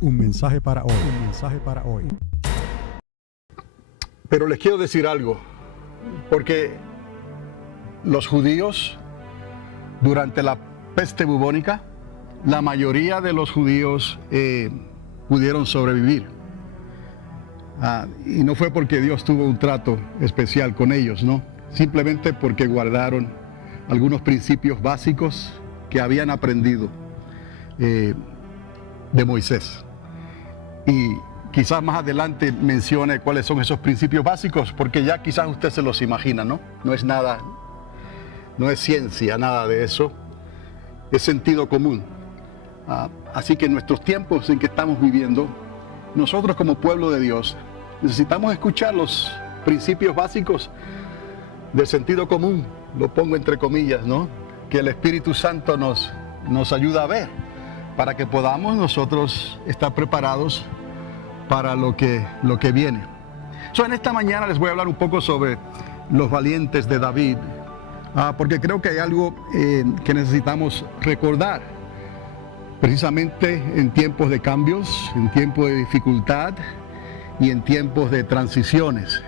Un mensaje para hoy. Un mensaje para hoy. Pero les quiero decir algo, porque los judíos, durante la peste bubónica, la mayoría de los judíos pudieron sobrevivir. Y no fue porque Dios tuvo un trato especial con ellos, ¿no? Simplemente porque guardaron algunos principios básicos que habían aprendido de Moisés. Y quizás más adelante mencione cuáles son esos principios básicos, porque ya quizás usted se los imagina, ¿no? No es nada, no es ciencia, nada de eso. Es sentido común. Así que en nuestros tiempos en que estamos viviendo, nosotros como pueblo de Dios necesitamos escuchar los principios básicos del sentido común, lo pongo entre comillas, ¿no? Que el Espíritu Santo nos ayuda a ver, para que podamos nosotros estar preparados para lo que viene. En esta mañana les voy a hablar un poco sobre los valientes de David, porque creo que hay algo que necesitamos recordar, precisamente en tiempos de cambios, en tiempos de dificultad y en tiempos de transiciones.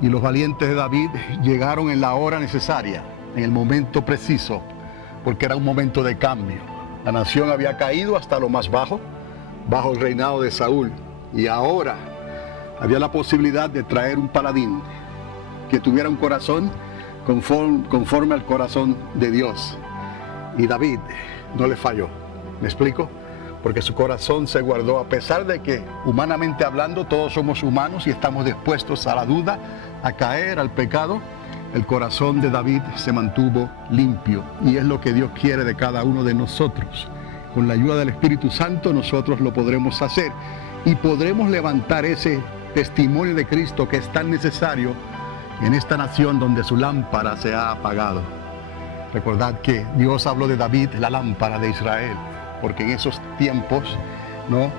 Y los valientes de David llegaron en la hora necesaria, en el momento preciso, porque era un momento de cambio. La nación había caído hasta lo más bajo el reinado de Saúl, y ahora había la posibilidad de traer un paladín que tuviera un corazón conforme al corazón de Dios. Y David no le falló. ¿Me explico? Porque su corazón se guardó, a pesar de que, humanamente hablando, todos somos humanos y estamos dispuestos a la duda, a caer al pecado. El corazón de David se mantuvo limpio, y es lo que Dios quiere de cada uno de nosotros. Con la ayuda del Espíritu Santo nosotros lo podremos hacer, y podremos levantar ese testimonio de Cristo que es tan necesario en esta nación donde su lámpara se ha apagado. Recordad que Dios habló de David, la lámpara de Israel, porque en esos tiempos, ¿no?,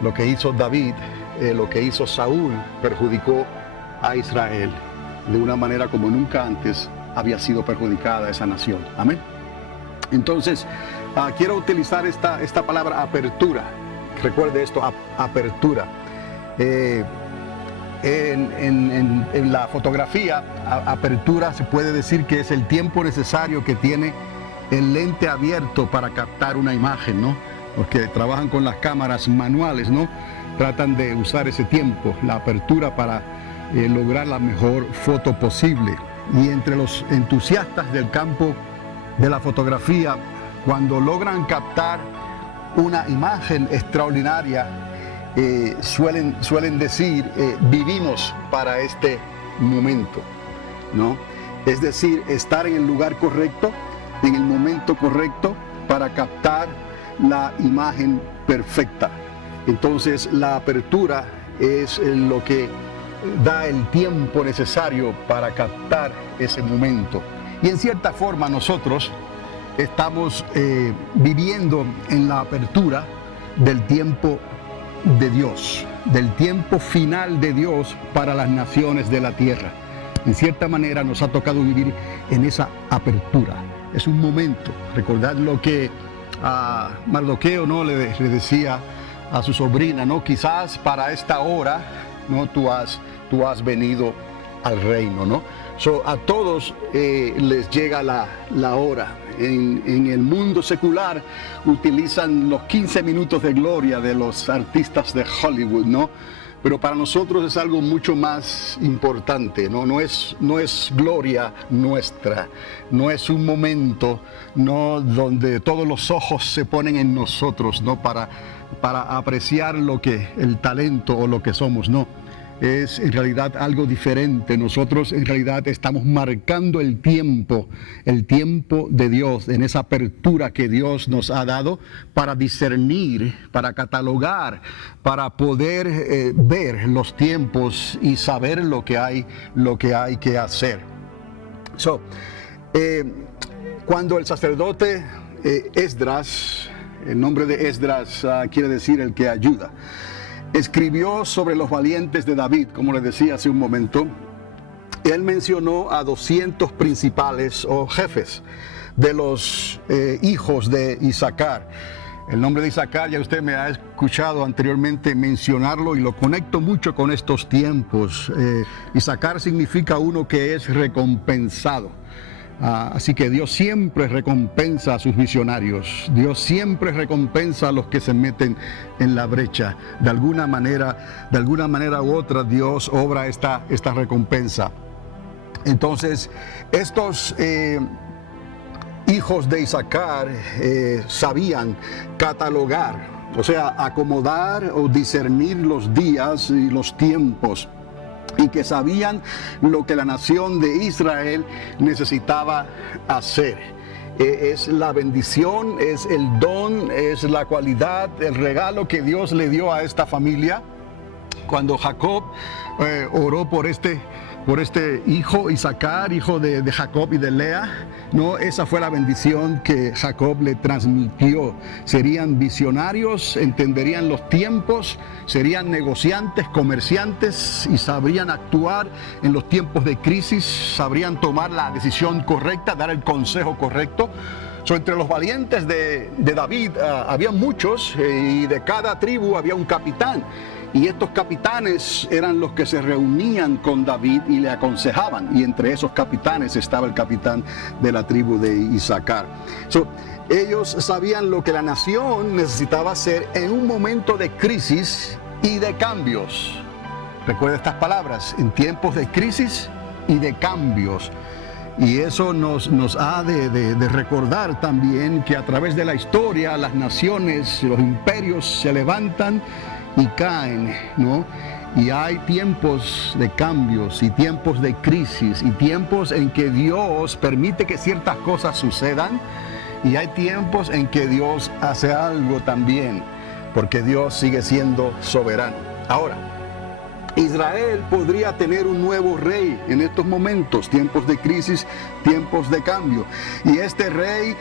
lo que hizo David, lo que hizo Saúl, perjudicó a Israel de una manera como nunca antes había sido perjudicada esa nación. Amén. Entonces, quiero utilizar esta palabra apertura. Recuerde esto, apertura. En la fotografía, apertura se puede decir que es el tiempo necesario que tiene el lente abierto para captar una imagen, ¿no? Los que trabajan con las cámaras manuales, ¿no?, tratan de usar ese tiempo, la apertura, para lograr la mejor foto posible. Y entre los entusiastas del campo de la fotografía, cuando logran captar una imagen extraordinaria, suelen decir, vivimos para este momento, ¿no? Es decir, estar en el lugar correcto, en el momento correcto, para captar la imagen perfecta. Entonces, la apertura es lo que da el tiempo necesario para captar ese momento. Y en cierta forma nosotros estamos viviendo en la apertura del tiempo de Dios, del tiempo final de Dios para las naciones de la tierra. En cierta manera nos ha tocado vivir en esa apertura. Es un momento. Recordad lo que Mardoqueo, ¿no?, le decía a su sobrina, ¿no?, quizás para esta hora, ¿no?, tú has venido al reino, ¿no? A todos les llega la hora. En el mundo secular utilizan los 15 minutos de gloria de los artistas de Hollywood, ¿no? Pero para nosotros es algo mucho más importante, ¿no? No es gloria nuestra, no es un momento, ¿no?, donde todos los ojos se ponen en nosotros, ¿no?, para apreciar el talento o lo que somos, no. Es en realidad algo diferente. Nosotros en realidad estamos marcando el tiempo de Dios, en esa apertura que Dios nos ha dado para discernir, para catalogar, para poder ver los tiempos y saber lo que hay que hacer. Cuando el sacerdote Esdras, el nombre de Esdras quiere decir el que ayuda, escribió sobre los valientes de David, como les decía hace un momento, él mencionó a 200 principales o jefes de los hijos de Isaacar. El nombre de Isaacar, ya usted me ha escuchado anteriormente mencionarlo y lo conecto mucho con estos tiempos. Isaacar significa uno que es recompensado. Así que Dios siempre recompensa a sus misionarios. Dios siempre recompensa a los que se meten en la brecha. De alguna manera u otra, Dios obra esta recompensa. Entonces, estos hijos de Isaacar sabían catalogar, o sea, acomodar o discernir los días y los tiempos, y que sabían lo que la nación de Israel necesitaba hacer. Es la bendición, es el don, es la cualidad, el regalo que Dios le dio a esta familia. Cuando Jacob oró por este hijo, Isaacar, hijo de Jacob y de Lea, no, esa fue la bendición que Jacob le transmitió. Serían visionarios, entenderían los tiempos, serían negociantes, comerciantes y sabrían actuar en los tiempos de crisis, sabrían tomar la decisión correcta, dar el consejo correcto. Entre los valientes de David había muchos, y de cada tribu había un capitán. Y estos capitanes eran los que se reunían con David y le aconsejaban. Y entre esos capitanes estaba el capitán de la tribu de Isaacar. Ellos sabían lo que la nación necesitaba hacer en un momento de crisis y de cambios. Recuerda estas palabras: en tiempos de crisis y de cambios. Y eso nos ha de recordar también que a través de la historia las naciones, los imperios se levantan y caen, ¿no? Y hay tiempos de cambios y tiempos de crisis y tiempos en que Dios permite que ciertas cosas sucedan, y hay tiempos en que Dios hace algo también, porque Dios sigue siendo soberano. Ahora, Israel podría tener un nuevo rey en estos momentos, tiempos de crisis, tiempos de cambio. Y este rey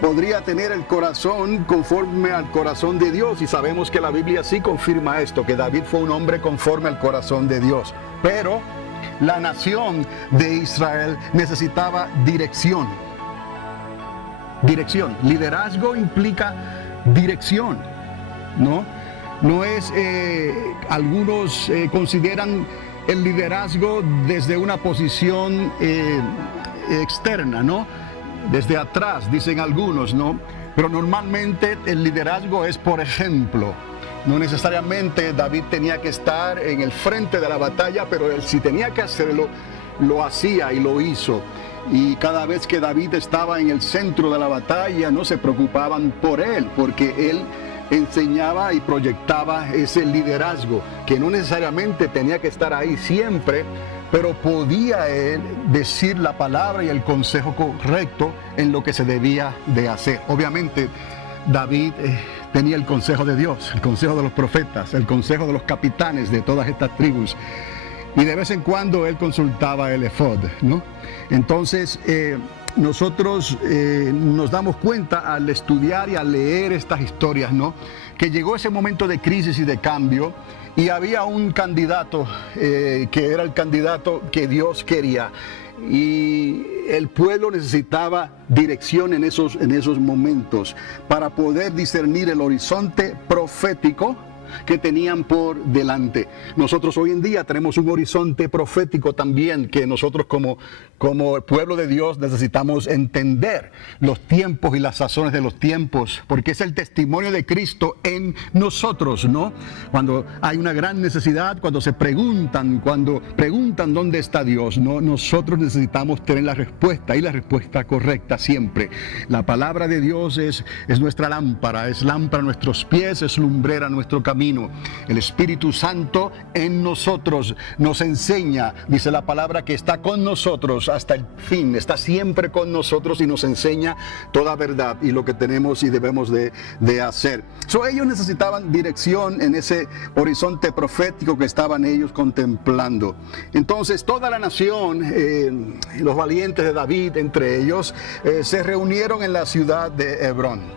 podría tener el corazón conforme al corazón de Dios. Y sabemos que la Biblia sí confirma esto, que David fue un hombre conforme al corazón de Dios. Pero la nación de Israel necesitaba dirección. Dirección. Liderazgo implica dirección, ¿no? No es, algunos consideran el liderazgo desde una posición externa, ¿no? Desde atrás, dicen algunos, ¿no? Pero normalmente el liderazgo es por ejemplo. No necesariamente David tenía que estar en el frente de la batalla, pero él, si tenía que hacerlo, lo hacía y lo hizo. Y cada vez que David estaba en el centro de la batalla, no se preocupaban por él, porque él enseñaba y proyectaba ese liderazgo, que no necesariamente tenía que estar ahí siempre, pero podía él decir la palabra y el consejo correcto en lo que se debía de hacer. Obviamente David tenía el consejo de Dios, el consejo de los profetas, el consejo de los capitanes de todas estas tribus, y de vez en cuando él consultaba el efod, ¿no? Entonces nosotros nos damos cuenta al estudiar y al leer estas historias, ¿no?, que llegó ese momento de crisis y de cambio, y había un candidato que era el candidato que Dios quería, y el pueblo necesitaba dirección en esos momentos para poder discernir el horizonte profético que tenían por delante. Nosotros hoy en día tenemos un horizonte profético también, que nosotros como pueblo de Dios necesitamos entender los tiempos y las sazones de los tiempos, porque es el testimonio de Cristo en nosotros, ¿no? Cuando hay una gran necesidad, cuando preguntan dónde está Dios, ¿no? Nosotros necesitamos tener la respuesta, y la respuesta correcta siempre. La palabra de Dios es nuestra lámpara, es lámpara a nuestros pies, es lumbrera a nuestro camino. El Espíritu Santo en nosotros nos enseña, dice la palabra, que está con nosotros hasta el fin, está siempre con nosotros y nos enseña toda verdad y lo que tenemos y debemos de hacer. Ellos necesitaban dirección en ese horizonte profético que estaban ellos contemplando. Entonces toda la nación, los valientes de David entre ellos, se reunieron en la ciudad de Hebrón.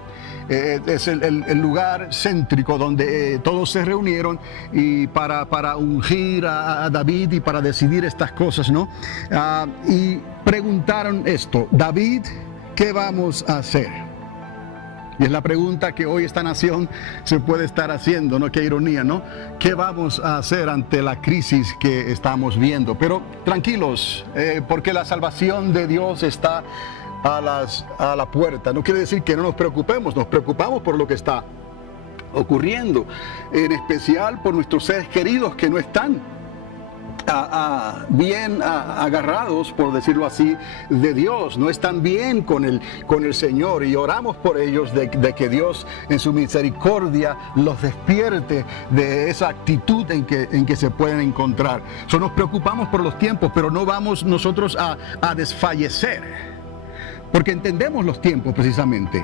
Es el lugar céntrico donde todos se reunieron y para ungir a David y para decidir estas cosas, ¿no? Y preguntaron esto: David, ¿qué vamos a hacer? Y es la pregunta que hoy esta nación se puede estar haciendo, ¿no? Qué ironía, ¿no? ¿Qué vamos a hacer ante la crisis que estamos viendo? Pero tranquilos, porque la salvación de Dios está a la puerta. No quiere decir que no nos preocupamos por lo que está ocurriendo, en especial por nuestros seres queridos que no están bien agarrados, por decirlo así, de Dios, no están bien con el Señor, y oramos por ellos de que Dios en su misericordia los despierte de esa actitud en que se pueden encontrar. Nos preocupamos por los tiempos, pero no vamos nosotros a desfallecer, porque entendemos los tiempos precisamente.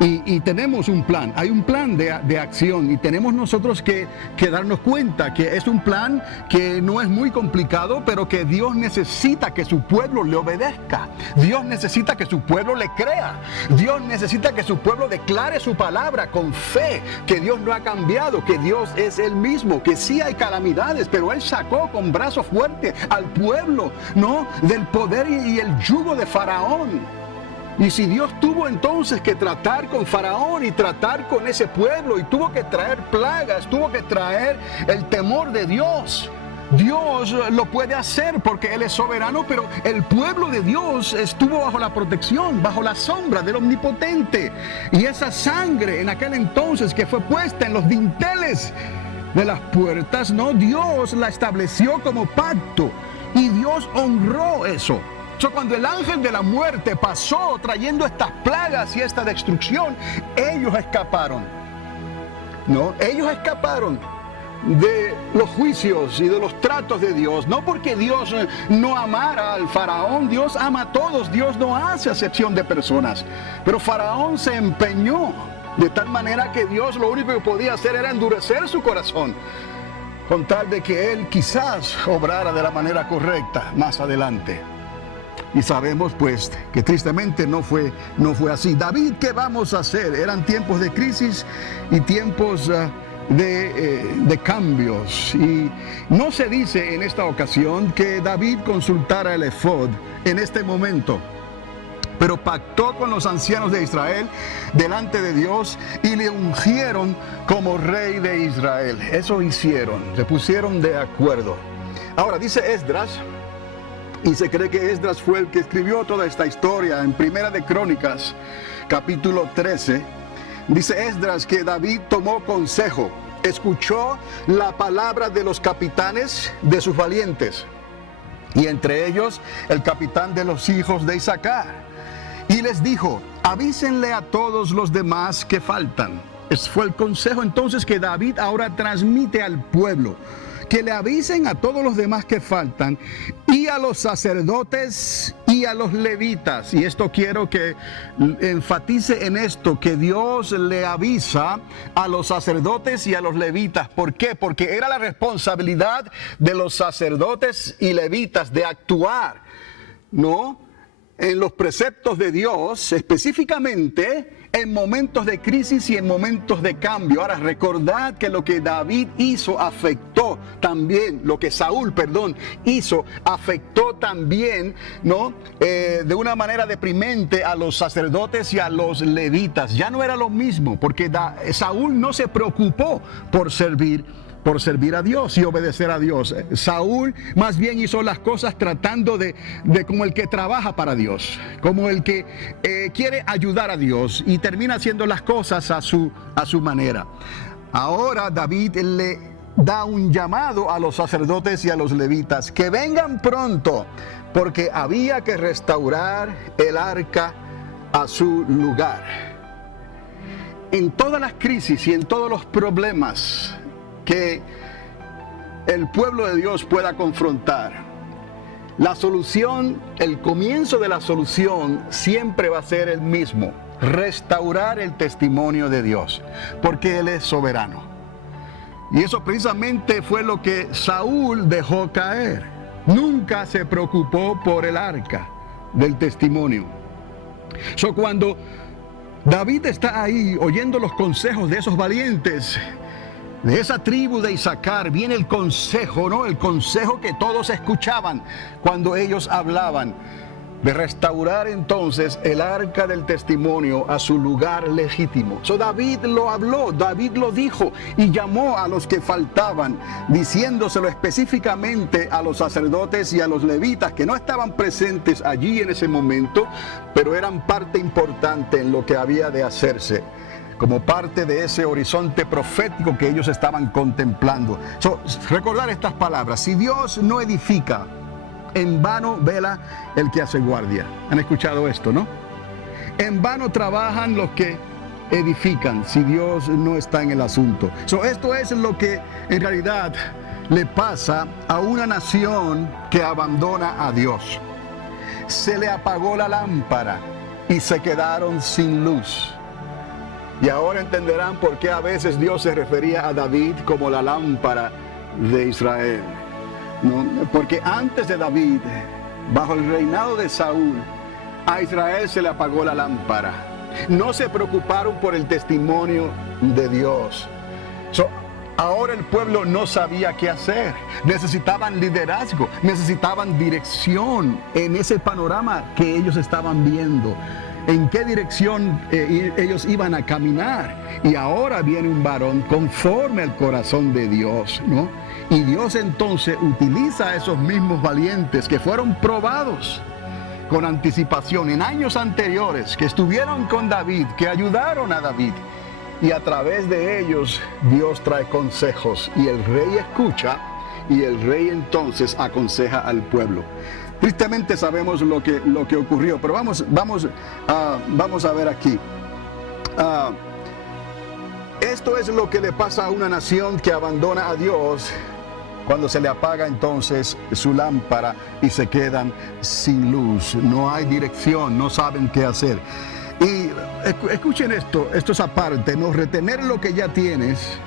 Y tenemos un plan, hay un plan de acción, y tenemos nosotros que darnos cuenta que es un plan que no es muy complicado, pero que Dios necesita que su pueblo le obedezca. Dios necesita que su pueblo le crea. Dios necesita que su pueblo declare su palabra con fe, que Dios no ha cambiado, que Dios es el mismo, que sí hay calamidades, pero Él sacó con brazo fuerte al pueblo, ¿no?, del poder y el yugo de Faraón. Y si Dios tuvo entonces que tratar con Faraón y tratar con ese pueblo, y tuvo que traer plagas, tuvo que traer el temor de Dios, Dios lo puede hacer porque Él es soberano, pero el pueblo de Dios estuvo bajo la protección, bajo la sombra del Omnipotente. Y esa sangre en aquel entonces que fue puesta en los dinteles de las puertas, ¿no?, Dios la estableció como pacto, y Dios honró eso. Cuando el ángel de la muerte pasó trayendo estas plagas y esta destrucción, ellos escaparon. ¿No? Ellos escaparon de los juicios y de los tratos de Dios. No porque Dios no amara al faraón, Dios ama a todos, Dios no hace acepción de personas. Pero Faraón se empeñó de tal manera que Dios lo único que podía hacer era endurecer su corazón, con tal de que él quizás obrara de la manera correcta más adelante. Y sabemos pues que tristemente no fue así. David, ¿qué vamos a hacer? Eran tiempos de crisis y tiempos de cambios. Y no se dice en esta ocasión que David consultara el efod en este momento, pero pactó con los ancianos de Israel delante de Dios y le ungieron como rey de Israel. Eso hicieron, se pusieron de acuerdo. Ahora dice Esdras, y se cree que Esdras fue el que escribió toda esta historia en Primera de Crónicas, capítulo 13. Dice Esdras que David tomó consejo, escuchó la palabra de los capitanes de sus valientes, y entre ellos el capitán de los hijos de Isaacar, y les dijo: avísenle a todos los demás que faltan. Ese fue el consejo entonces que David ahora transmite al pueblo, que le avisen a todos los demás que faltan, y a los sacerdotes y a los levitas. Y esto quiero que enfatice en esto, que Dios le avisa a los sacerdotes y a los levitas. ¿Por qué? Porque era la responsabilidad de los sacerdotes y levitas de actuar, ¿no?, en los preceptos de Dios, específicamente en momentos de crisis y en momentos de cambio. Ahora, recordad que lo que David hizo afectó también, lo que Saúl, hizo afectó también, ¿no?, de una manera deprimente a los sacerdotes y a los levitas. Ya no era lo mismo, porque Saúl no se preocupó por servir a Dios y obedecer a Dios. Saúl más bien hizo las cosas tratando de como el que trabaja para Dios, como el que quiere ayudar a Dios, y termina haciendo las cosas a su manera. Ahora David le da un llamado a los sacerdotes y a los levitas que vengan pronto, porque había que restaurar el arca a su lugar. En todas las crisis y en todos los problemas que el pueblo de Dios pueda confrontar, la solución, el comienzo de la solución siempre va a ser el mismo: restaurar el testimonio de Dios, porque Él es soberano. Y eso precisamente fue lo que Saúl dejó caer. Nunca se preocupó por el arca del testimonio. Cuando David está ahí oyendo los consejos de esos valientes, de esa tribu de Isaacar, viene el consejo, ¿no?, el consejo que todos escuchaban cuando ellos hablaban. de restaurar entonces el arca del testimonio a su lugar legítimo. David lo habló, David lo dijo y llamó a los que faltaban, diciéndoselo específicamente a los sacerdotes y a los levitas que no estaban presentes allí en ese momento, pero eran parte importante en lo que había de hacerse, como parte de ese horizonte profético que ellos estaban contemplando. Recordar estas palabras: si Dios no edifica, en vano vela el que hace guardia. ¿Han escuchado esto, no? En vano trabajan los que edifican si Dios no está en el asunto. Esto es lo que en realidad le pasa a una nación que abandona a Dios. Se le apagó la lámpara y se quedaron sin luz. Y ahora entenderán por qué a veces Dios se refería a David como la lámpara de Israel. ¿No? Porque antes de David, bajo el reinado de Saúl, a Israel se le apagó la lámpara. No se preocuparon por el testimonio de Dios. Ahora el pueblo no sabía qué hacer. Necesitaban liderazgo, necesitaban dirección en ese panorama que ellos estaban viendo. En qué dirección ellos iban a caminar. Y ahora viene un varón conforme al corazón de Dios, ¿no? Y Dios entonces utiliza a esos mismos valientes que fueron probados con anticipación en años anteriores, que estuvieron con David, que ayudaron a David. Y a través de ellos Dios trae consejos y el rey escucha y el rey entonces aconseja al pueblo. Tristemente sabemos lo que ocurrió, pero vamos a ver aquí. Esto es lo que le pasa a una nación que abandona a Dios cuando se le apaga entonces su lámpara y se quedan sin luz. No hay dirección, no saben qué hacer. Y escuchen esto es aparte, ¿no? Retener lo que ya tienes,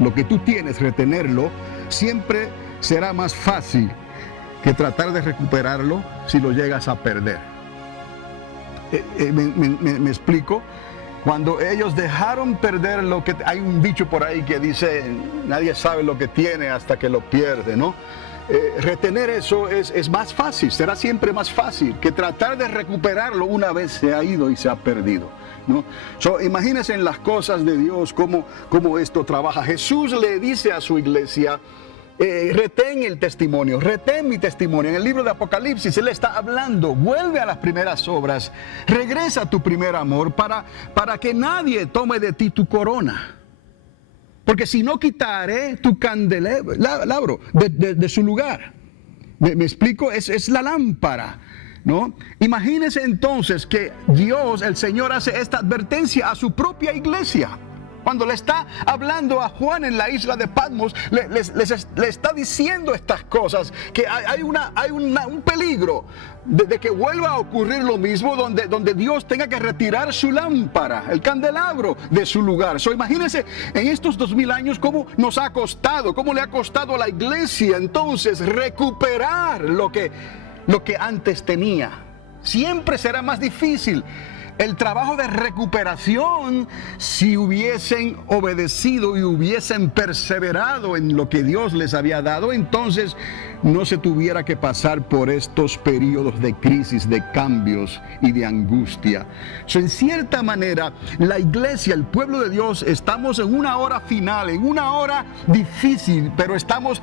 lo que tú tienes, retenerlo, siempre será más fácil que tratar de recuperarlo si lo llegas a perder. ¿Me explico? Cuando ellos dejaron perder lo que... Hay un dicho por ahí que dice, nadie sabe lo que tiene hasta que lo pierde, ¿no? Retener eso es más fácil, será siempre más fácil que tratar de recuperarlo una vez se ha ido y se ha perdido, ¿no? Imagínense en las cosas de Dios cómo esto trabaja. Jesús le dice a su iglesia, retén el testimonio, retén mi testimonio. En el libro de Apocalipsis Él está hablando, vuelve a las primeras obras, regresa a tu primer amor para que nadie tome de ti tu corona. Porque si no, quitaré tu candelabro de su lugar. ¿Me explico? Es la lámpara, ¿no? Imagínense entonces que Dios, el Señor, hace esta advertencia a su propia iglesia. Cuando le está hablando a Juan en la isla de Patmos, le está diciendo estas cosas, que hay un peligro de que vuelva a ocurrir lo mismo, donde Dios tenga que retirar su lámpara, el candelabro de su lugar. Imagínense en estos 2000 años cómo nos ha costado, cómo le ha costado a la iglesia entonces recuperar lo que antes tenía. Siempre será más difícil el trabajo de recuperación si hubiesen obedecido y hubiesen perseverado en lo que Dios les había dado. Entonces no se tuviera que pasar por estos periodos de crisis, de cambios y de angustia. En cierta manera, la iglesia, el pueblo de Dios, estamos en una hora final, en una hora difícil, pero estamos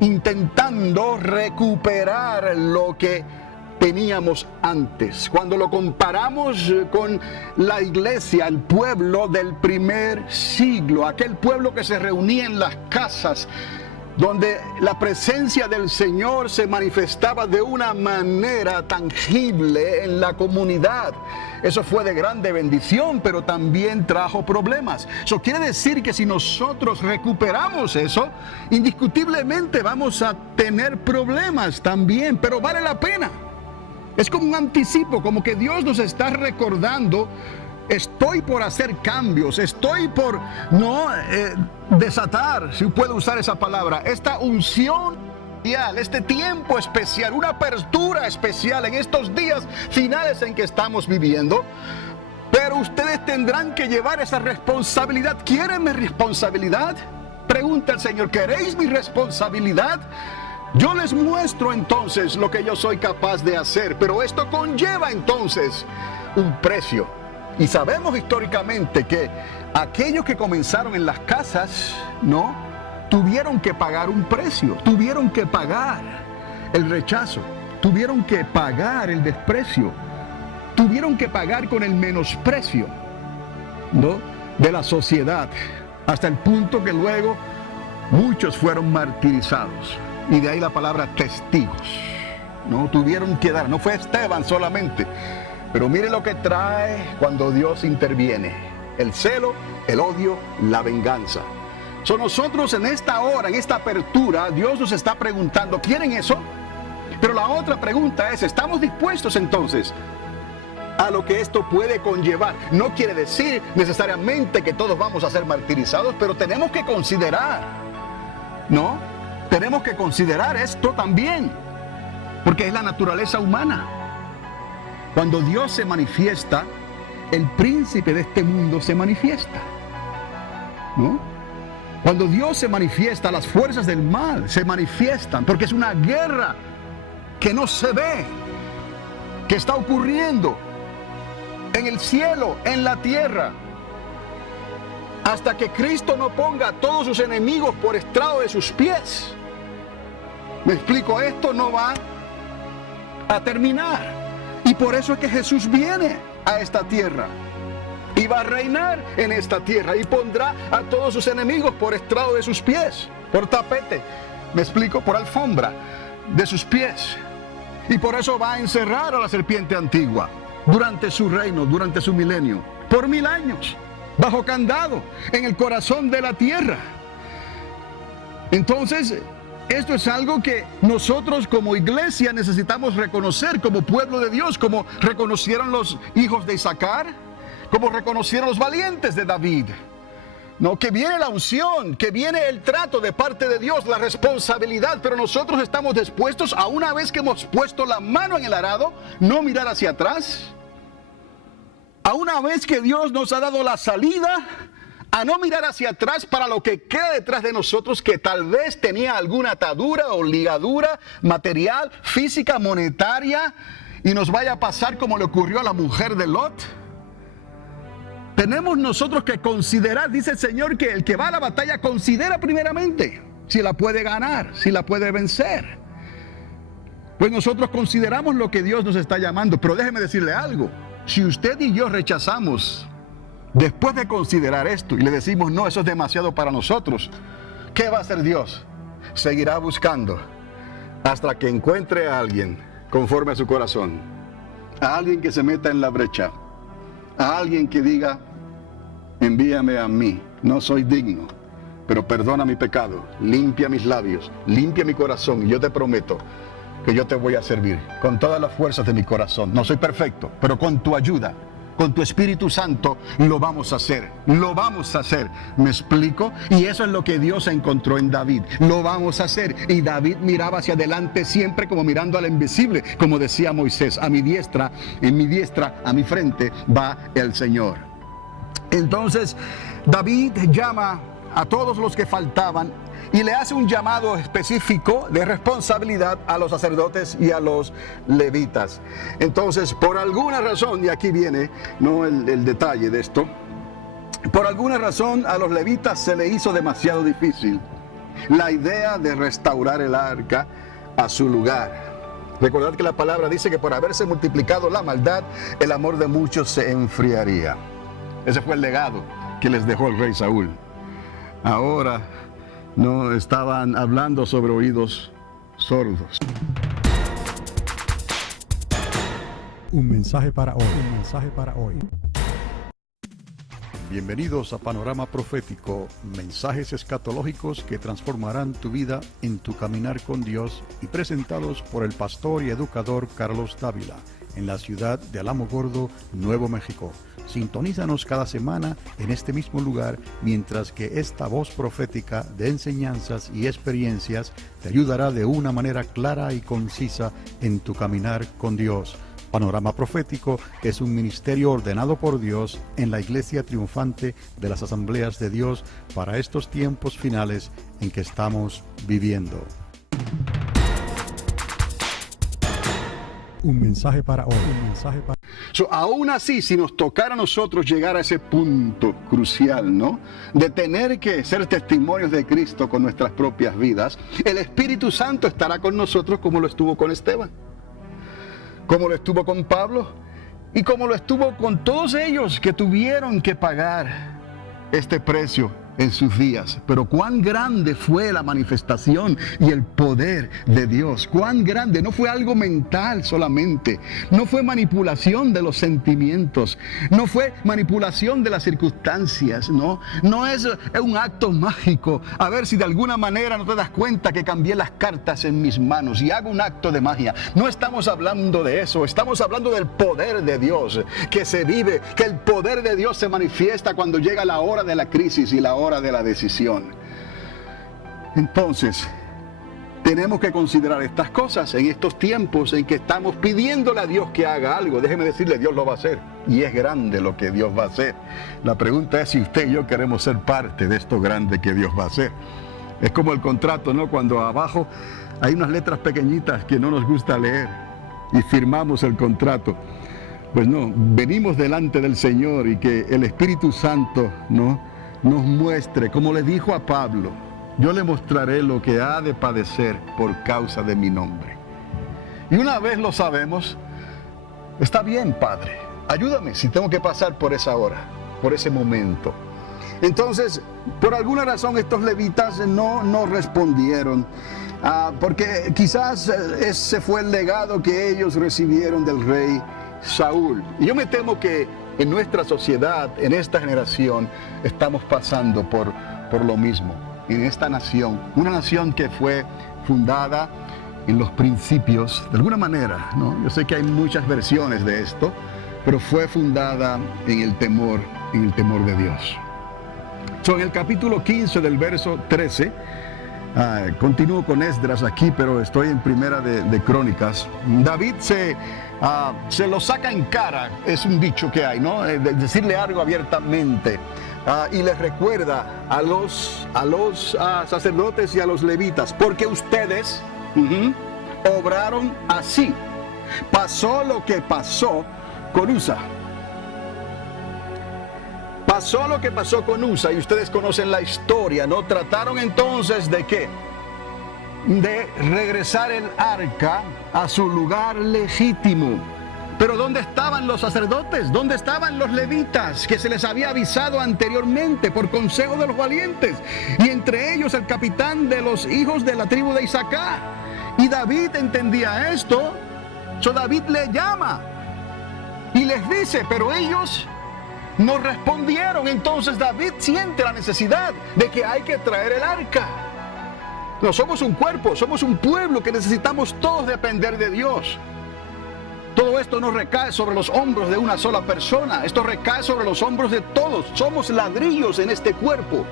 intentando recuperar lo que teníamos antes. Cuando lo comparamos con la iglesia, el pueblo del primer siglo, aquel pueblo que se reunía en las casas, donde la presencia del Señor se manifestaba de una manera tangible en la comunidad. Eso fue de grande bendición, pero también trajo problemas. Eso quiere decir que si nosotros recuperamos eso, indiscutiblemente vamos a tener problemas también, pero vale la pena. Es como un anticipo, como que Dios nos está recordando, estoy por hacer cambios, estoy por desatar, si puedo usar esa palabra, esta unción especial, este tiempo especial, una apertura especial en estos días finales en que estamos viviendo. Pero ustedes tendrán que llevar esa responsabilidad. ¿Quieren mi responsabilidad? Pregunta el Señor, ¿queréis mi responsabilidad? Yo les muestro entonces lo que yo soy capaz de hacer, pero esto conlleva entonces un precio. Y sabemos históricamente que aquellos que comenzaron en las casas, ¿no?, tuvieron que pagar un precio, tuvieron que pagar el rechazo, tuvieron que pagar el desprecio, tuvieron que pagar con el menosprecio, ¿no?, de la sociedad, hasta el punto que luego muchos fueron martirizados. Y de ahí la palabra testigos, ¿no? Tuvieron que dar, no fue Esteban solamente, pero mire lo que trae cuando Dios interviene: el celo, el odio, la venganza. Nosotros en esta hora, en esta apertura, Dios nos está preguntando, ¿quieren eso? Pero la otra pregunta es, ¿estamos dispuestos entonces a lo que esto puede conllevar? No quiere decir necesariamente que todos vamos a ser martirizados, pero tenemos que considerar, ¿no? Tenemos que considerar esto también, porque es la naturaleza humana. Cuando Dios se manifiesta, el príncipe de este mundo se manifiesta, ¿no? Cuando Dios se manifiesta, las fuerzas del mal se manifiestan, porque es una guerra que no se ve, que está ocurriendo en el cielo, en la tierra. Hasta que Cristo no ponga a todos sus enemigos por estrado de sus pies. ¿Me explico? Esto no va a terminar. Y por eso es que Jesús viene a esta tierra. Y va a reinar en esta tierra. Y pondrá a todos sus enemigos por estrado de sus pies. Por tapete. ¿Me explico? Por alfombra de sus pies. Y por eso va a encerrar a la serpiente antigua. Durante su reino, durante su milenio. Por 1000 años. Bajo candado. En el corazón de la tierra. Entonces, esto es algo que nosotros como iglesia necesitamos reconocer como pueblo de Dios, como reconocieron los hijos de Isaacar, como reconocieron los valientes de David. No, que viene la unción, que viene el trato de parte de Dios, la responsabilidad, pero nosotros estamos dispuestos a, una vez que hemos puesto la mano en el arado, no mirar hacia atrás. A una vez que Dios nos ha dado la salida, a no mirar hacia atrás para lo que queda detrás de nosotros, que tal vez tenía alguna atadura o ligadura material, física, monetaria, y nos vaya a pasar como le ocurrió a la mujer de Lot. Tenemos nosotros que considerar, dice el Señor, que el que va a la batalla considera primeramente si la puede ganar, si la puede vencer. Pues nosotros consideramos lo que Dios nos está llamando, pero déjeme decirle algo: si usted y yo rechazamos, después de considerar esto, y le decimos, no, eso es demasiado para nosotros, ¿qué va a hacer Dios? Seguirá buscando hasta que encuentre a alguien conforme a su corazón, a alguien que se meta en la brecha, a alguien que diga, envíame a mí, no soy digno, pero perdona mi pecado, limpia mis labios, limpia mi corazón, y yo te prometo que yo te voy a servir con todas las fuerzas de mi corazón. No soy perfecto, pero con tu ayuda, con tu Espíritu Santo, lo vamos a hacer. Lo vamos a hacer. ¿Me explico? Y eso es lo que Dios encontró en David. Lo vamos a hacer. Y David miraba hacia adelante siempre como mirando al invisible. Como decía Moisés, a mi diestra, en mi diestra, a mi frente va el Señor. Entonces, David llama a todos los que faltaban y le hace un llamado específico de responsabilidad a los sacerdotes y a los levitas. Entonces, por alguna razón, y aquí viene, ¿no?, el detalle de esto, por alguna razón a los levitas se le hizo demasiado difícil la idea de restaurar el arca a su lugar. Recordad que la palabra dice que por haberse multiplicado la maldad, el amor de muchos se enfriaría. Ese fue el legado que les dejó el rey Saúl. Ahora no estaban hablando sobre oídos sordos. Un mensaje para hoy. Un mensaje para hoy. Bienvenidos a Panorama Profético, mensajes escatológicos que transformarán tu vida en tu caminar con Dios, y presentados por el pastor y educador Carlos Dávila, en la ciudad de Alamogordo, Nuevo México. Sintonízanos cada semana en este mismo lugar, mientras que esta voz profética de enseñanzas y experiencias te ayudará de una manera clara y concisa en tu caminar con Dios. Panorama Profético es un ministerio ordenado por Dios en la Iglesia Triunfante de las Asambleas de Dios para estos tiempos finales en que estamos viviendo. Un mensaje para hoy. Un mensaje para... Aún así, si nos tocara a nosotros llegar a ese punto crucial, ¿no?, de tener que ser testimonios de Cristo con nuestras propias vidas, el Espíritu Santo estará con nosotros como lo estuvo con Esteban, como lo estuvo con Pablo y como lo estuvo con todos ellos que tuvieron que pagar este precio en sus días. Pero cuán grande fue la manifestación y el poder de Dios, cuán grande. No fue algo mental solamente, no fue manipulación de los sentimientos, no fue manipulación de las circunstancias, no es un acto mágico. A ver si de alguna manera no te das cuenta que cambié las cartas en mis manos y hago un acto de magia. No estamos hablando de eso, estamos hablando del poder de Dios que se vive, que el poder de Dios se manifiesta cuando llega la hora de la crisis y la hora de la decisión. Entonces, tenemos que considerar estas cosas en estos tiempos en que estamos pidiéndole a Dios que haga algo. Déjeme decirle, Dios lo va a hacer. Y es grande lo que Dios va a hacer. La pregunta es si usted y yo queremos ser parte de esto grande que Dios va a hacer. Es como el contrato, ¿no? Cuando abajo hay unas letras pequeñitas que no nos gusta leer y firmamos el contrato. Pues no, venimos delante del Señor y que el Espíritu Santo, ¿no?, nos muestre, como le dijo a Pablo, yo le mostraré lo que ha de padecer por causa de mi nombre. Y una vez lo sabemos, está bien, Padre, ayúdame si tengo que pasar por esa hora, por ese momento. Entonces, por alguna razón estos levitas no respondieron, porque quizás ese fue el legado que ellos recibieron del rey Saúl. Y yo me temo que en nuestra sociedad, en esta generación, estamos pasando por lo mismo. En esta nación, una nación que fue fundada en los principios, de alguna manera, ¿no? Yo sé que hay muchas versiones de esto, pero fue fundada en el temor de Dios. En el capítulo 15 del verso 13, continúo con Esdras aquí, pero estoy en primera de Crónicas. David se lo saca en cara, es un dicho que hay, ¿no? De decirle algo abiertamente. Y les recuerda a los sacerdotes y a los levitas, porque ustedes obraron así. Pasó lo que pasó con Usa. Pasó lo que pasó con Usa y ustedes conocen la historia, ¿no? Trataron entonces de ¿qué? De regresar el arca a su lugar legítimo. Pero ¿dónde estaban los sacerdotes? ¿Dónde estaban los levitas que se les había avisado anteriormente por consejo de los valientes? Y entre ellos el capitán de los hijos de la tribu de Isaacar. Y David entendía esto. David le llama y les dice, pero ellos no respondieron. Entonces David siente la necesidad de que hay que traer el arca. No somos un cuerpo, somos un pueblo que necesitamos todos depender de Dios. Todo esto no recae sobre los hombros de una sola persona, esto recae sobre los hombros de todos. Somos ladrillos en este cuerpo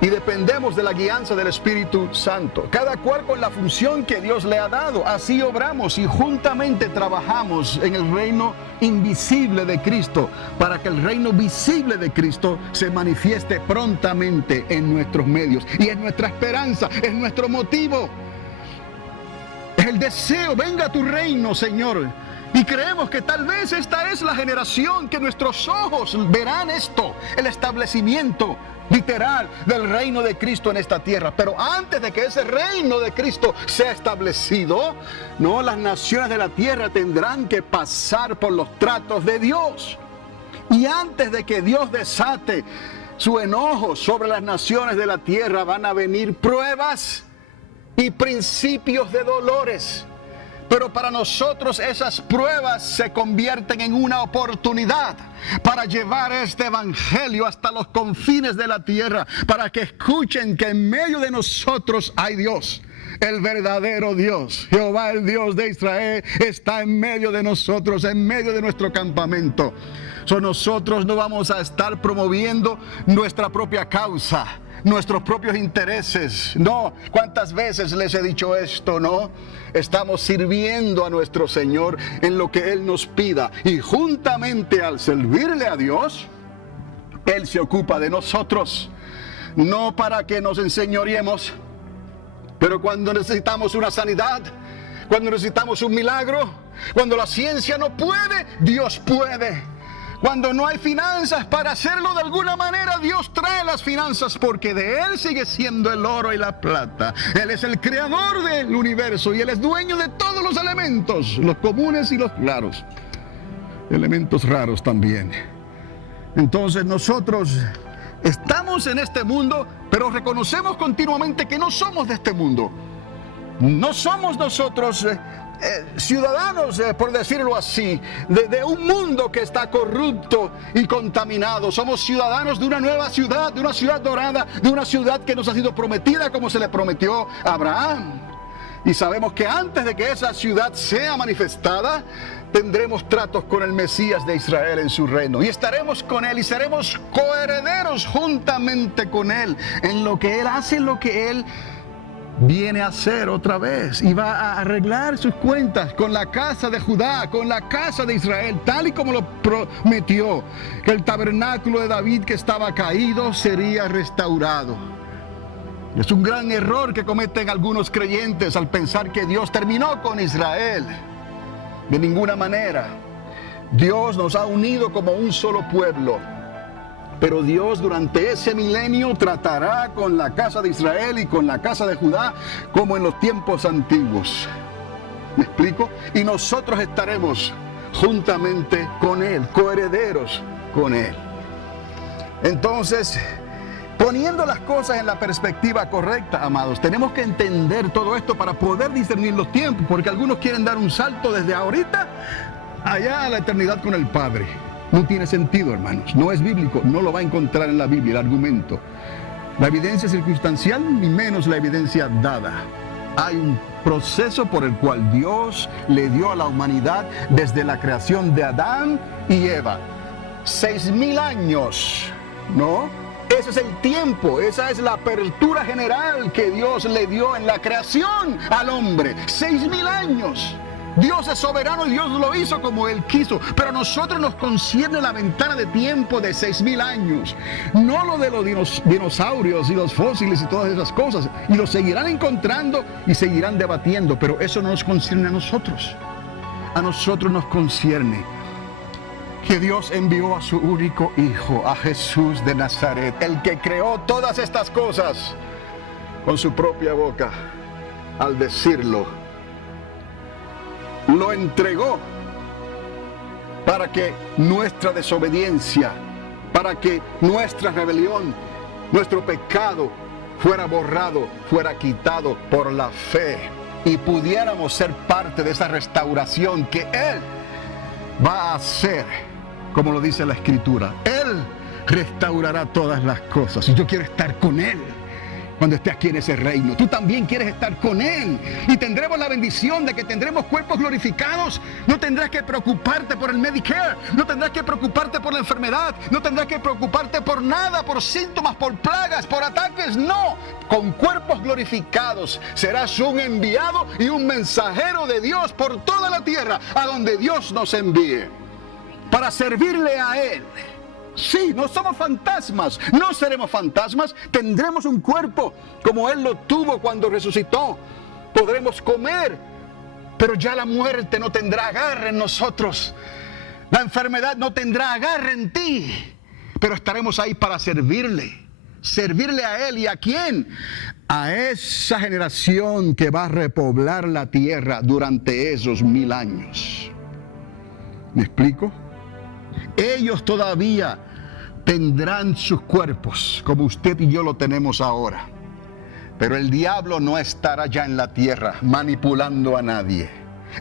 y dependemos de la guianza del Espíritu Santo. Cada cual con la función que Dios le ha dado. Así obramos y juntamente trabajamos en el reino invisible de Cristo, para que el reino visible de Cristo se manifieste prontamente en nuestros medios. Y es nuestra esperanza, es nuestro motivo. Es el deseo, venga a tu reino, Señor. Y creemos que tal vez esta es la generación que nuestros ojos verán esto, el establecimiento literal del reino de Cristo en esta tierra. Pero antes de que ese reino de Cristo sea establecido, no, las naciones de la tierra tendrán que pasar por los tratos de Dios. Y antes de que Dios desate su enojo sobre las naciones de la tierra, van a venir pruebas y principios de dolores. Pero para nosotros esas pruebas se convierten en una oportunidad para llevar este evangelio hasta los confines de la tierra, para que escuchen que en medio de nosotros hay Dios, el verdadero Dios. Jehová, el Dios de Israel, está en medio de nosotros, en medio de nuestro campamento. Nosotros no vamos a estar promoviendo nuestra propia causa, nuestros propios intereses. No, ¿cuántas veces les he dicho esto? No, estamos sirviendo a nuestro Señor en lo que Él nos pida, y juntamente al servirle a Dios, Él se ocupa de nosotros, no para que nos enseñoreemos, pero cuando necesitamos una sanidad, Cuando necesitamos un milagro, cuando la ciencia no puede, Dios puede. Cuando no hay finanzas para hacerlo de alguna manera, Dios trae las finanzas porque de Él sigue siendo el oro y la plata. Él es el creador del universo y Él es dueño de todos los elementos, los comunes y los raros. Elementos raros también. Entonces nosotros estamos en este mundo, pero reconocemos continuamente que no somos de este mundo. No somos nosotros ciudadanos, por decirlo así, de un mundo que está corrupto y contaminado. Somos ciudadanos de una nueva ciudad, de una ciudad dorada, de una ciudad que nos ha sido prometida como se le prometió a Abraham. Y sabemos que antes de que esa ciudad sea manifestada, tendremos tratos con el Mesías de Israel en su reino. Y estaremos con Él y seremos coherederos juntamente con Él en lo que Él hace, en lo que Él viene a hacer otra vez. Y va a arreglar sus cuentas con la casa de Judá, con la casa de Israel, tal y como lo prometió, que el tabernáculo de David que estaba caído sería restaurado. Es un gran error que cometen algunos creyentes al pensar que Dios terminó con Israel. De ninguna manera. Dios nos ha unido como un solo pueblo. Pero Dios durante ese milenio tratará con la casa de Israel y con la casa de Judá como en los tiempos antiguos. ¿Me explico? Y nosotros estaremos juntamente con Él, coherederos con Él. Entonces, poniendo las cosas en la perspectiva correcta, amados, tenemos que entender todo esto para poder discernir los tiempos, porque algunos quieren dar un salto desde ahorita allá a la eternidad con el Padre. No tiene sentido, hermanos, no es bíblico, no lo va a encontrar en la Biblia, el argumento. La evidencia circunstancial, ni menos la evidencia dada. Hay un proceso por el cual Dios le dio a la humanidad desde la creación de Adán y Eva. 6,000 años, ¿no? Ese es el tiempo, esa es la apertura general que Dios le dio en la creación al hombre. 6,000 años. Dios es soberano y Dios lo hizo como Él quiso. Pero a nosotros nos concierne la ventana de tiempo de 6,000 años. No lo de los dinosaurios y los fósiles y todas esas cosas. Y lo seguirán encontrando y seguirán debatiendo. Pero eso no nos concierne a nosotros. A nosotros nos concierne que Dios envió a su único Hijo, a Jesús de Nazaret, el que creó todas estas cosas con su propia boca. Al decirlo, lo entregó para que nuestra desobediencia, para que nuestra rebelión, nuestro pecado fuera borrado, fuera quitado por la fe y pudiéramos ser parte de esa restauración que Él va a hacer, como lo dice la Escritura. Él restaurará todas las cosas y yo quiero estar con Él. Cuando esté aquí en ese reino, tú también quieres estar con Él y tendremos la bendición de que tendremos cuerpos glorificados. No tendrás que preocuparte por el Medicare, no tendrás que preocuparte por la enfermedad, no tendrás que preocuparte por nada, por síntomas, por plagas, por ataques. No, con cuerpos glorificados serás un enviado y un mensajero de Dios por toda la tierra, a donde Dios nos envíe, para servirle a Él. Sí, no somos fantasmas, no seremos fantasmas, tendremos un cuerpo como Él lo tuvo cuando resucitó. Podremos comer, pero ya la muerte no tendrá agarre en nosotros. La enfermedad no tendrá agarre en ti, pero estaremos ahí para servirle a Él. ¿Y a quién? A esa generación que va a repoblar la tierra durante esos 1000 años. ¿Me explico? Ellos todavía tendrán sus cuerpos como usted y yo lo tenemos ahora. Pero el diablo no estará ya en la tierra manipulando a nadie.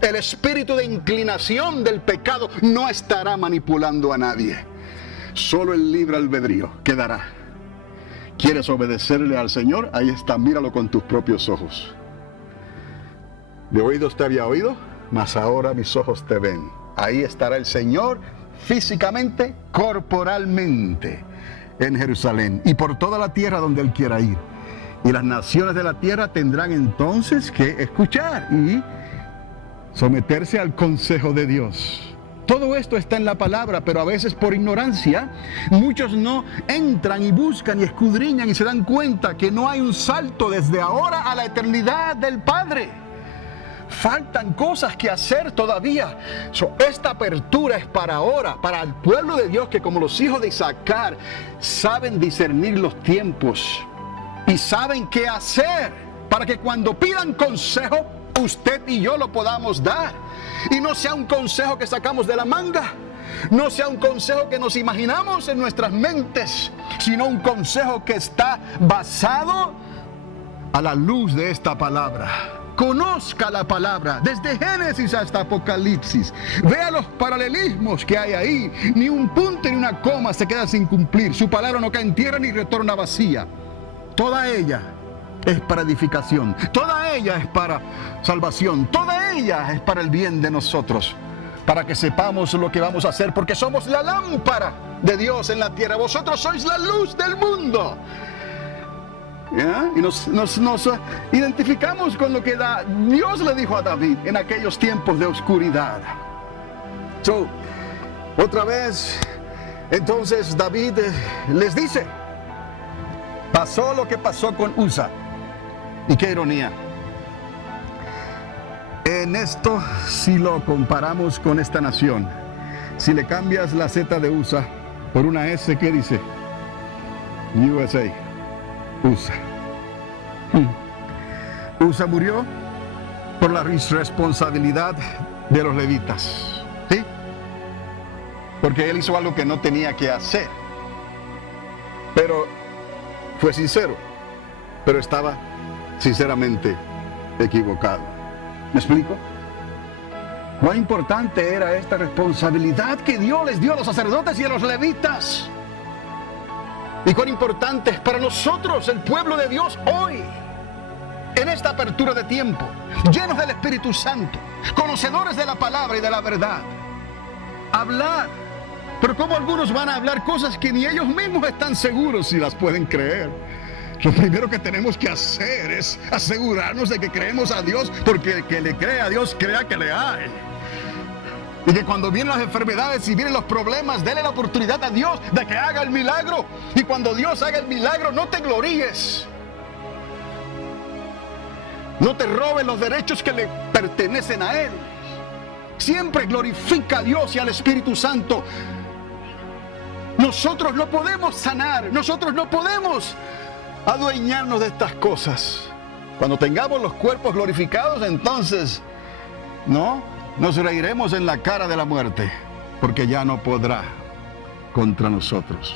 El espíritu de inclinación del pecado no estará manipulando a nadie. Solo el libre albedrío quedará. ¿Quieres obedecerle al Señor? Ahí está, míralo con tus propios ojos. De oídos te había oído, mas ahora mis ojos te ven. Ahí estará el Señor físicamente, corporalmente, en Jerusalén y por toda la tierra donde Él quiera ir. Y las naciones de la tierra tendrán entonces que escuchar y someterse al consejo de Dios. Todo esto está en la palabra, pero a veces por ignorancia muchos no entran y buscan y escudriñan y se dan cuenta que no hay un salto desde ahora a la eternidad del Padre. faltan cosas que hacer todavía. Esta apertura es para ahora, para el pueblo de Dios que como los hijos de Isaacar saben discernir los tiempos y saben qué hacer para que cuando pidan consejo, usted y yo lo podamos dar. Y no sea un consejo que sacamos de la manga, no sea un consejo que nos imaginamos en nuestras mentes, sino un consejo que está basado a la luz de esta palabra. Conozca la palabra desde Génesis hasta Apocalipsis. Vea los paralelismos que hay ahí. Ni un punto ni una coma se queda sin cumplir. Su palabra no cae en tierra ni retorna vacía. Toda ella es para edificación. Toda ella es para salvación. Toda ella es para el bien de nosotros. Para que sepamos lo que vamos a hacer. Porque somos la lámpara de Dios en la tierra. Vosotros sois la luz del mundo. ¿Ya? Y nos identificamos con lo que Dios le dijo a David en aquellos tiempos de oscuridad. Otra vez, entonces David les dice, pasó lo que pasó con Usa. Y qué ironía. En esto, si lo comparamos con esta nación, si le cambias la Z de Usa por una S, ¿qué dice? USA. Usa. Usa murió por la irresponsabilidad de los levitas. ¿Sí? Porque él hizo algo que no tenía que hacer. Pero fue sincero. Pero estaba sinceramente equivocado. ¿Me explico? Cuán importante era esta responsabilidad que Dios les dio a los sacerdotes y a los levitas. Y cuán importante es para nosotros, el pueblo de Dios, hoy, en esta apertura de tiempo, llenos del Espíritu Santo, conocedores de la palabra y de la verdad. Hablar, pero como algunos van a hablar cosas que ni ellos mismos están seguros si las pueden creer. Lo primero que tenemos que hacer es asegurarnos de que creemos a Dios, porque el que le cree a Dios, crea que le hay. Y que cuando vienen las enfermedades y vienen los problemas, dele la oportunidad a Dios de que haga el milagro. Y cuando Dios haga el milagro, no te gloríes. No te robes los derechos que le pertenecen a Él. Siempre glorifica a Dios y al Espíritu Santo. Nosotros no podemos sanar, nosotros no podemos adueñarnos de estas cosas. Cuando tengamos los cuerpos glorificados, entonces, ¿no? Nos reiremos en la cara de la muerte, porque ya no podrá contra nosotros.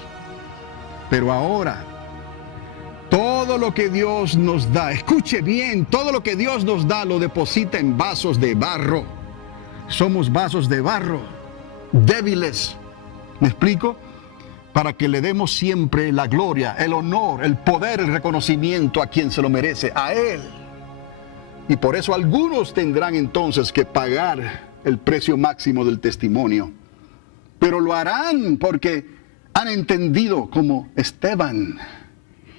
Pero ahora, todo lo que Dios nos da, escuche bien, todo lo que Dios nos da lo deposita en vasos de barro. Somos vasos de barro, débiles. ¿Me explico? Para que le demos siempre la gloria, el honor, el poder, el reconocimiento a quien se lo merece, a Él. Y por eso algunos tendrán entonces que pagar el precio máximo del testimonio. Pero lo harán porque han entendido, como Esteban.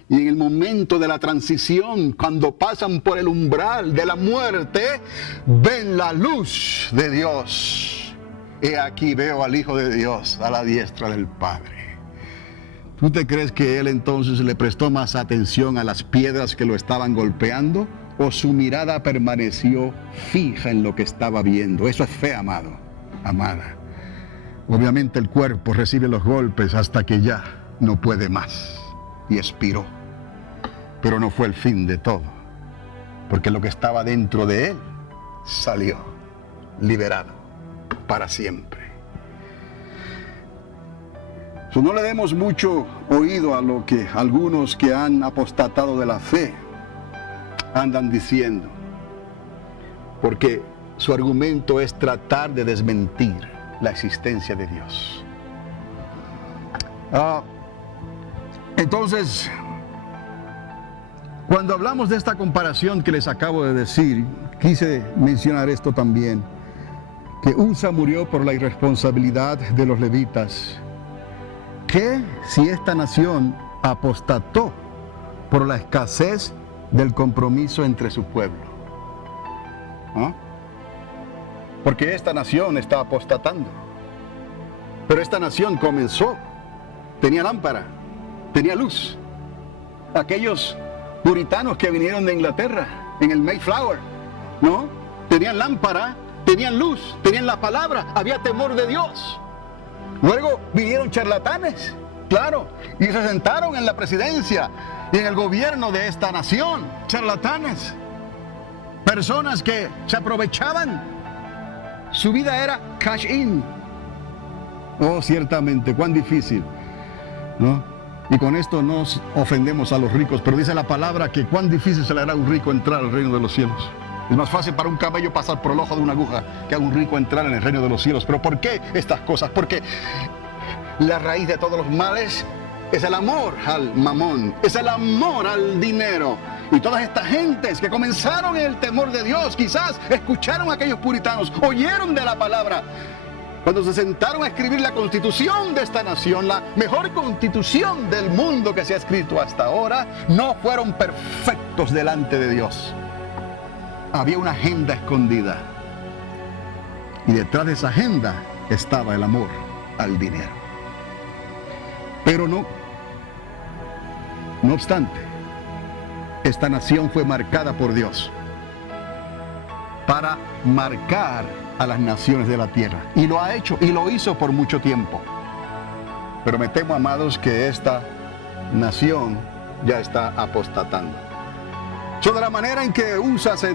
Y en el momento de la transición, cuando pasan por el umbral de la muerte, ven la luz de Dios. He aquí veo al Hijo de Dios a la diestra del Padre. ¿Tú te crees que él entonces le prestó más atención a las piedras que lo estaban golpeando? ¿O su mirada permaneció fija en lo que estaba viendo? Eso es fe, amado, amada. Obviamente el cuerpo recibe los golpes hasta que ya no puede más y expiró. Pero no fue el fin de todo, porque lo que estaba dentro de él salió liberado para siempre. No le demos mucho oído a lo que algunos que han apostatado de la fe andan diciendo, porque su argumento es tratar de desmentir la existencia de Dios. Entonces, cuando hablamos de esta comparación que les acabo de decir, quise mencionar esto también, que Usa murió por la irresponsabilidad de los levitas. ¿Qué si esta nación apostató por la escasez del compromiso entre su pueblo? ¿Ah? Porque esta nación está apostatando. Pero esta nación comenzó, tenía lámpara, tenía luz. Aquellos puritanos que vinieron de Inglaterra en el Mayflower, ¿no? tenían lámpara, tenían luz, tenían la palabra, había temor de Dios. Luego vinieron charlatanes, claro, y se sentaron en la presidencia y en el gobierno de esta nación. Charlatanes, personas que se aprovechaban. Su vida era cash in. Oh, ciertamente, cuán difícil, ¿no? Y con esto nos ofendemos a los ricos, pero dice la palabra que cuán difícil se le hará a un rico entrar al reino de los cielos. Es más fácil para un camello pasar por el ojo de una aguja que a un rico entrar en el reino de los cielos. ¿Pero por qué estas cosas? Porque la raíz de todos los males es el amor al mamón, es el amor al dinero. Y todas estas gentes que comenzaron en el temor de Dios, quizás escucharon a aquellos puritanos, oyeron de la palabra. Cuando se sentaron a escribir la constitución de esta nación, la mejor constitución del mundo que se ha escrito hasta ahora, no fueron perfectos delante de Dios. Había una agenda escondida. Y detrás de esa agenda estaba el amor al dinero. Pero no obstante, esta nación fue marcada por Dios para marcar a las naciones de la tierra. Y lo ha hecho, y lo hizo por mucho tiempo. Pero me temo, amados, que esta nación ya está apostatando. De la manera en que USA se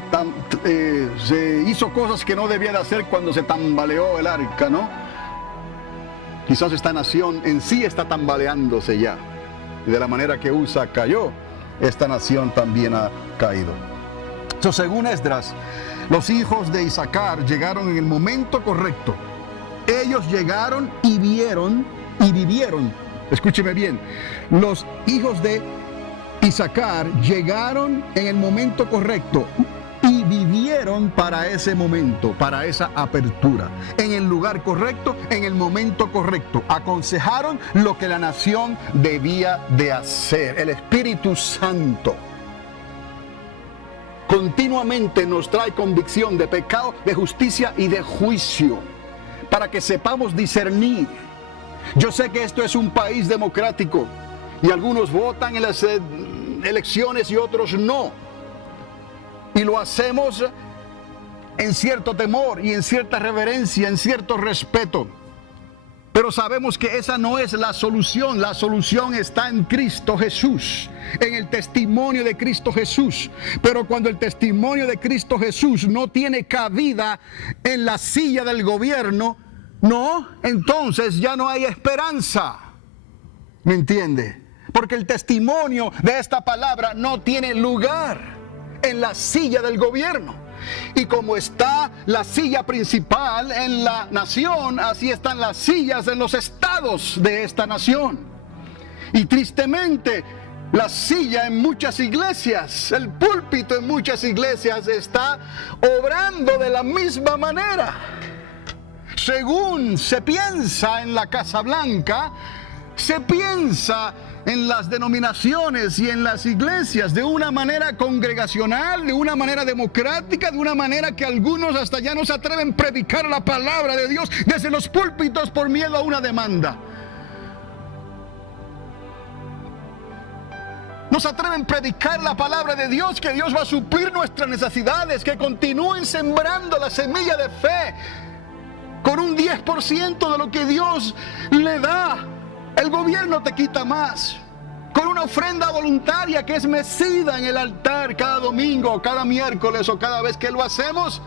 hizo cosas que no debía de hacer cuando se tambaleó el arca, ¿no? Quizás esta nación en sí está tambaleándose ya. Y de la manera que USA cayó, esta nación también ha caído. Según Esdras, los hijos de Isaacar llegaron en el momento correcto. Ellos llegaron y vieron y vivieron. Escúcheme bien. Los hijos de Isaacar llegaron en el momento correcto y vivieron para ese momento, para esa apertura. En el lugar correcto, en el momento correcto. Aconsejaron lo que la nación debía de hacer. El Espíritu Santo continuamente nos trae convicción de pecado, de justicia y de juicio, para que sepamos discernir. Yo sé que esto es un país democrático y algunos votan en las elecciones y otros no. Y lo hacemos en cierto temor y en cierta reverencia, en cierto respeto. Pero sabemos que esa no es la solución. La solución está en Cristo Jesús, en el testimonio de Cristo Jesús. Pero cuando el testimonio de Cristo Jesús no tiene cabida en la silla del gobierno, no, entonces ya no hay esperanza. ¿Me entiende? Porque el testimonio de esta palabra no tiene lugar en la silla del gobierno. Y como está la silla principal en la nación, así están las sillas en los estados de esta nación. Y tristemente, la silla en muchas iglesias, el púlpito en muchas iglesias está obrando de la misma manera. Según se piensa en la Casa Blanca, se piensa en las denominaciones y en las iglesias de una manera congregacional, de una manera democrática, de una manera que algunos hasta ya no se atreven a predicar la palabra de Dios desde los púlpitos por miedo a una demanda. No se atreven a predicar la palabra de Dios, que Dios va a suplir nuestras necesidades, que continúen sembrando la semilla de fe con un 10% de lo que Dios le da. El gobierno te quita más. Con una ofrenda voluntaria que es mecida en el altar cada domingo, cada miércoles o cada vez que lo hacemos.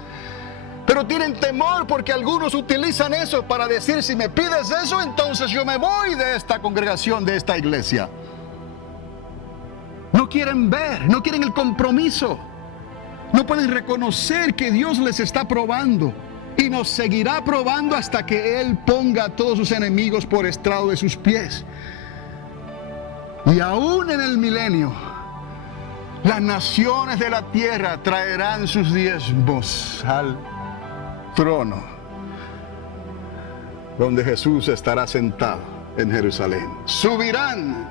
Pero tienen temor porque algunos utilizan eso para decir: si me pides eso, entonces yo me voy de esta congregación, de esta iglesia. No quieren ver, no quieren el compromiso. No pueden reconocer que Dios les está probando. Y nos seguirá probando hasta que Él ponga a todos sus enemigos por estrado de sus pies. Y aún en el milenio, las naciones de la tierra traerán sus diezmos al trono, donde Jesús estará sentado en Jerusalén. Subirán,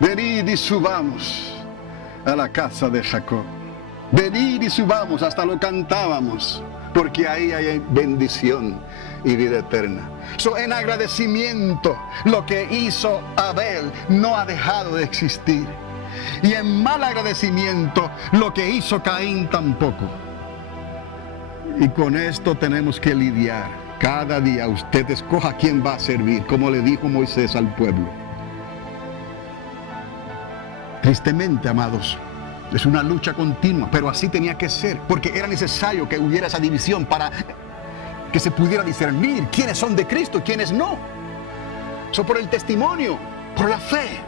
venid y subamos a la casa de Jacob. Venid y subamos, hasta lo cantábamos, porque ahí hay bendición y vida eterna. En agradecimiento, lo que hizo Abel no ha dejado de existir. Y en mal agradecimiento, lo que hizo Caín tampoco. Y con esto tenemos que lidiar. Cada día usted escoja a quién va a servir, como le dijo Moisés al pueblo. Tristemente, amados, es una lucha continua, pero así tenía que ser, porque era necesario que hubiera esa división para que se pudiera discernir quiénes son de Cristo y quiénes no. Por el testimonio, por la fe,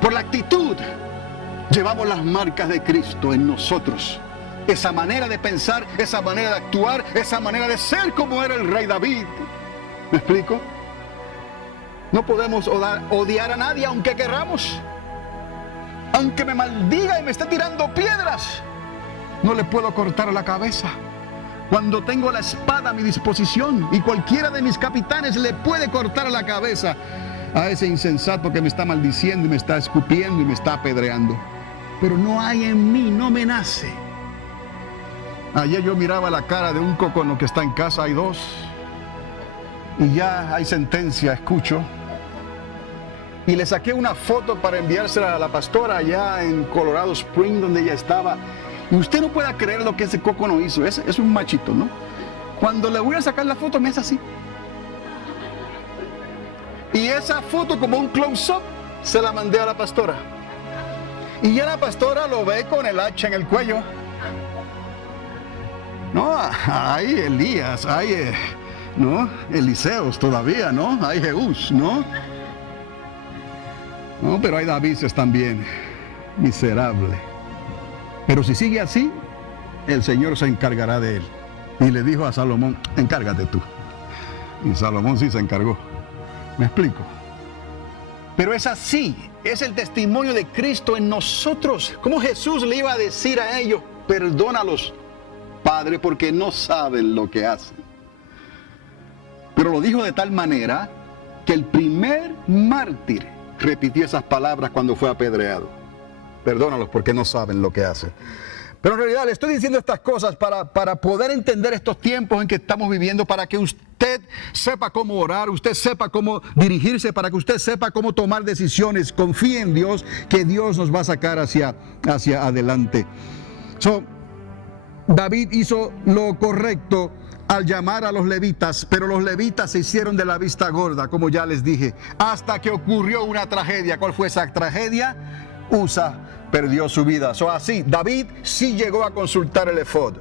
por la actitud, llevamos las marcas de Cristo en nosotros. Esa manera de pensar, esa manera de actuar, esa manera de ser como era el rey David. ¿Me explico? No podemos odiar a nadie aunque querramos. Aunque me maldiga y me esté tirando piedras, no le puedo cortar la cabeza. Cuando tengo la espada a mi disposición y cualquiera de mis capitanes le puede cortar la cabeza a ese insensato que me está maldiciendo y me está escupiendo y me está apedreando. Pero no hay en mí, no me nace. Ayer yo miraba la cara de un cocono que está en casa, hay dos, y ya hay sentencia, escucho. Y le saqué una foto para enviársela a la pastora allá en Colorado Springs, donde ella estaba. Y usted no puede creer lo que ese cocono hizo, es un machito, ¿no? Cuando le voy a sacar la foto me hace así. Y esa foto, como un close-up, se la mandé a la pastora. Y ya la pastora lo ve con el hacha en el cuello. No, hay Elías, hay, ¿no? Eliseos todavía, ¿no? Hay Jehús, ¿no? No, pero hay David también, miserable. Pero si sigue así, el Señor se encargará de él. Y le dijo a Salomón, encárgate tú. Y Salomón sí se encargó. ¿Me explico? Pero es así, es el testimonio de Cristo en nosotros. ¿Cómo Jesús le iba a decir a ellos, perdónalos, Padre, porque no saben lo que hacen? Pero lo dijo de tal manera que el primer mártir repitió esas palabras cuando fue apedreado. Perdónalos porque no saben lo que hacen. Pero en realidad le estoy diciendo estas cosas para poder entender estos tiempos en que estamos viviendo, para que usted sepa cómo orar, usted sepa cómo dirigirse, para que usted sepa cómo tomar decisiones. Confíe en Dios, que Dios nos va a sacar hacia adelante. David hizo lo correcto al llamar a los levitas, pero los levitas se hicieron de la vista gorda, como ya les dije, hasta que ocurrió una tragedia. ¿Cuál fue esa tragedia? Usa perdió su vida. Así, David sí llegó a consultar el efod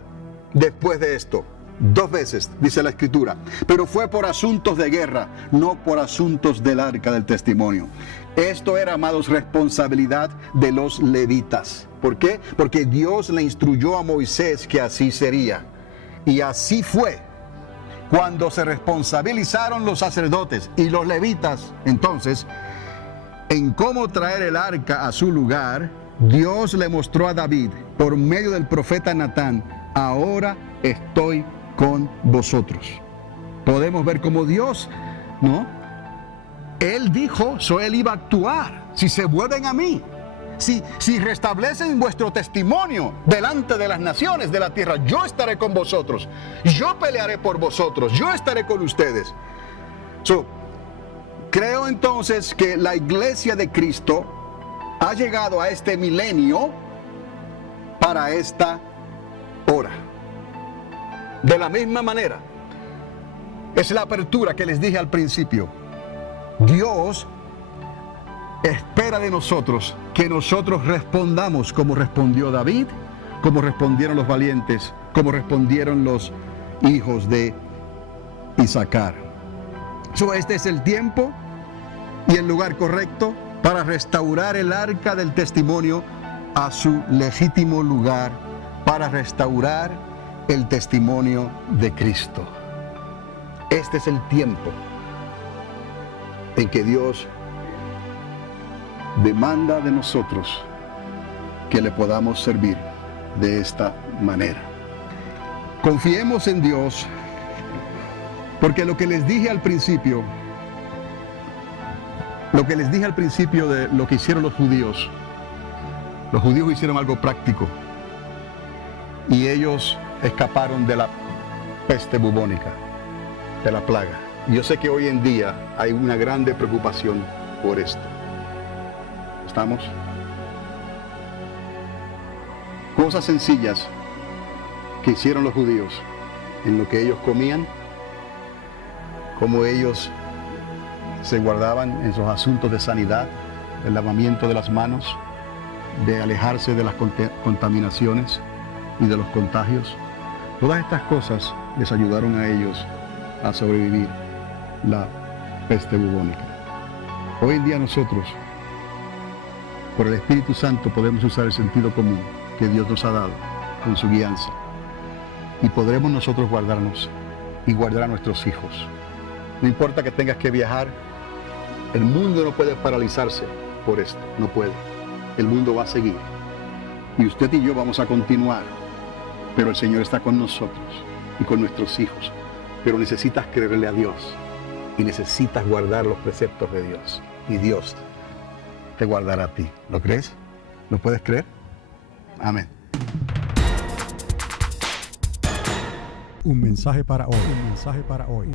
después de esto, 2 veces, dice la Escritura, pero fue por asuntos de guerra, no por asuntos del arca del testimonio. Esto era, amados, responsabilidad de los levitas. ¿Por qué? Porque Dios le instruyó a Moisés que así sería. Y así fue cuando se responsabilizaron los sacerdotes y los levitas, entonces, en cómo traer el arca a su lugar. Dios le mostró a David, por medio del profeta Natán, ahora estoy con vosotros. Podemos ver cómo Dios, ¿no? Él dijo, él iba a actuar, si se vuelven a mí. Si restablecen vuestro testimonio delante de las naciones de la tierra, yo estaré con vosotros. Yo pelearé por vosotros. Yo estaré con ustedes. Creo entonces que la iglesia de Cristo ha llegado a este milenio para esta hora. De la misma manera, es la apertura que les dije al principio. Dios espera de nosotros que nosotros respondamos como respondió David, como respondieron los valientes, como respondieron los hijos de Isaacar. Este es el tiempo y el lugar correcto para restaurar el arca del testimonio a su legítimo lugar, para restaurar el testimonio de Cristo. Este es el tiempo en que Dios demanda de nosotros que le podamos servir de esta manera. Confiemos en Dios, porque lo que les dije al principio de lo que hicieron los judíos hicieron algo práctico y ellos escaparon de la peste bubónica, de la plaga. Y yo sé que hoy en día hay una grande preocupación por esto. ¿Estamos? Cosas sencillas que hicieron los judíos en lo que ellos comían, cómo ellos se guardaban en sus asuntos de sanidad, el lavamiento de las manos, de alejarse de las contaminaciones y de los contagios. Todas estas cosas les ayudaron a ellos a sobrevivir la peste bubónica. Hoy en día nosotros, por el Espíritu Santo, podemos usar el sentido común que Dios nos ha dado con su guianza y podremos nosotros guardarnos y guardar a nuestros hijos. No importa que tengas que viajar, el mundo no puede paralizarse por esto, no puede. El mundo va a seguir y usted y yo vamos a continuar, pero el Señor está con nosotros y con nuestros hijos. Pero necesitas creerle a Dios y necesitas guardar los preceptos de Dios y Dios te guardará a ti. ¿Lo crees? ¿Lo puedes creer? Amén. Un mensaje para hoy. Un mensaje para hoy.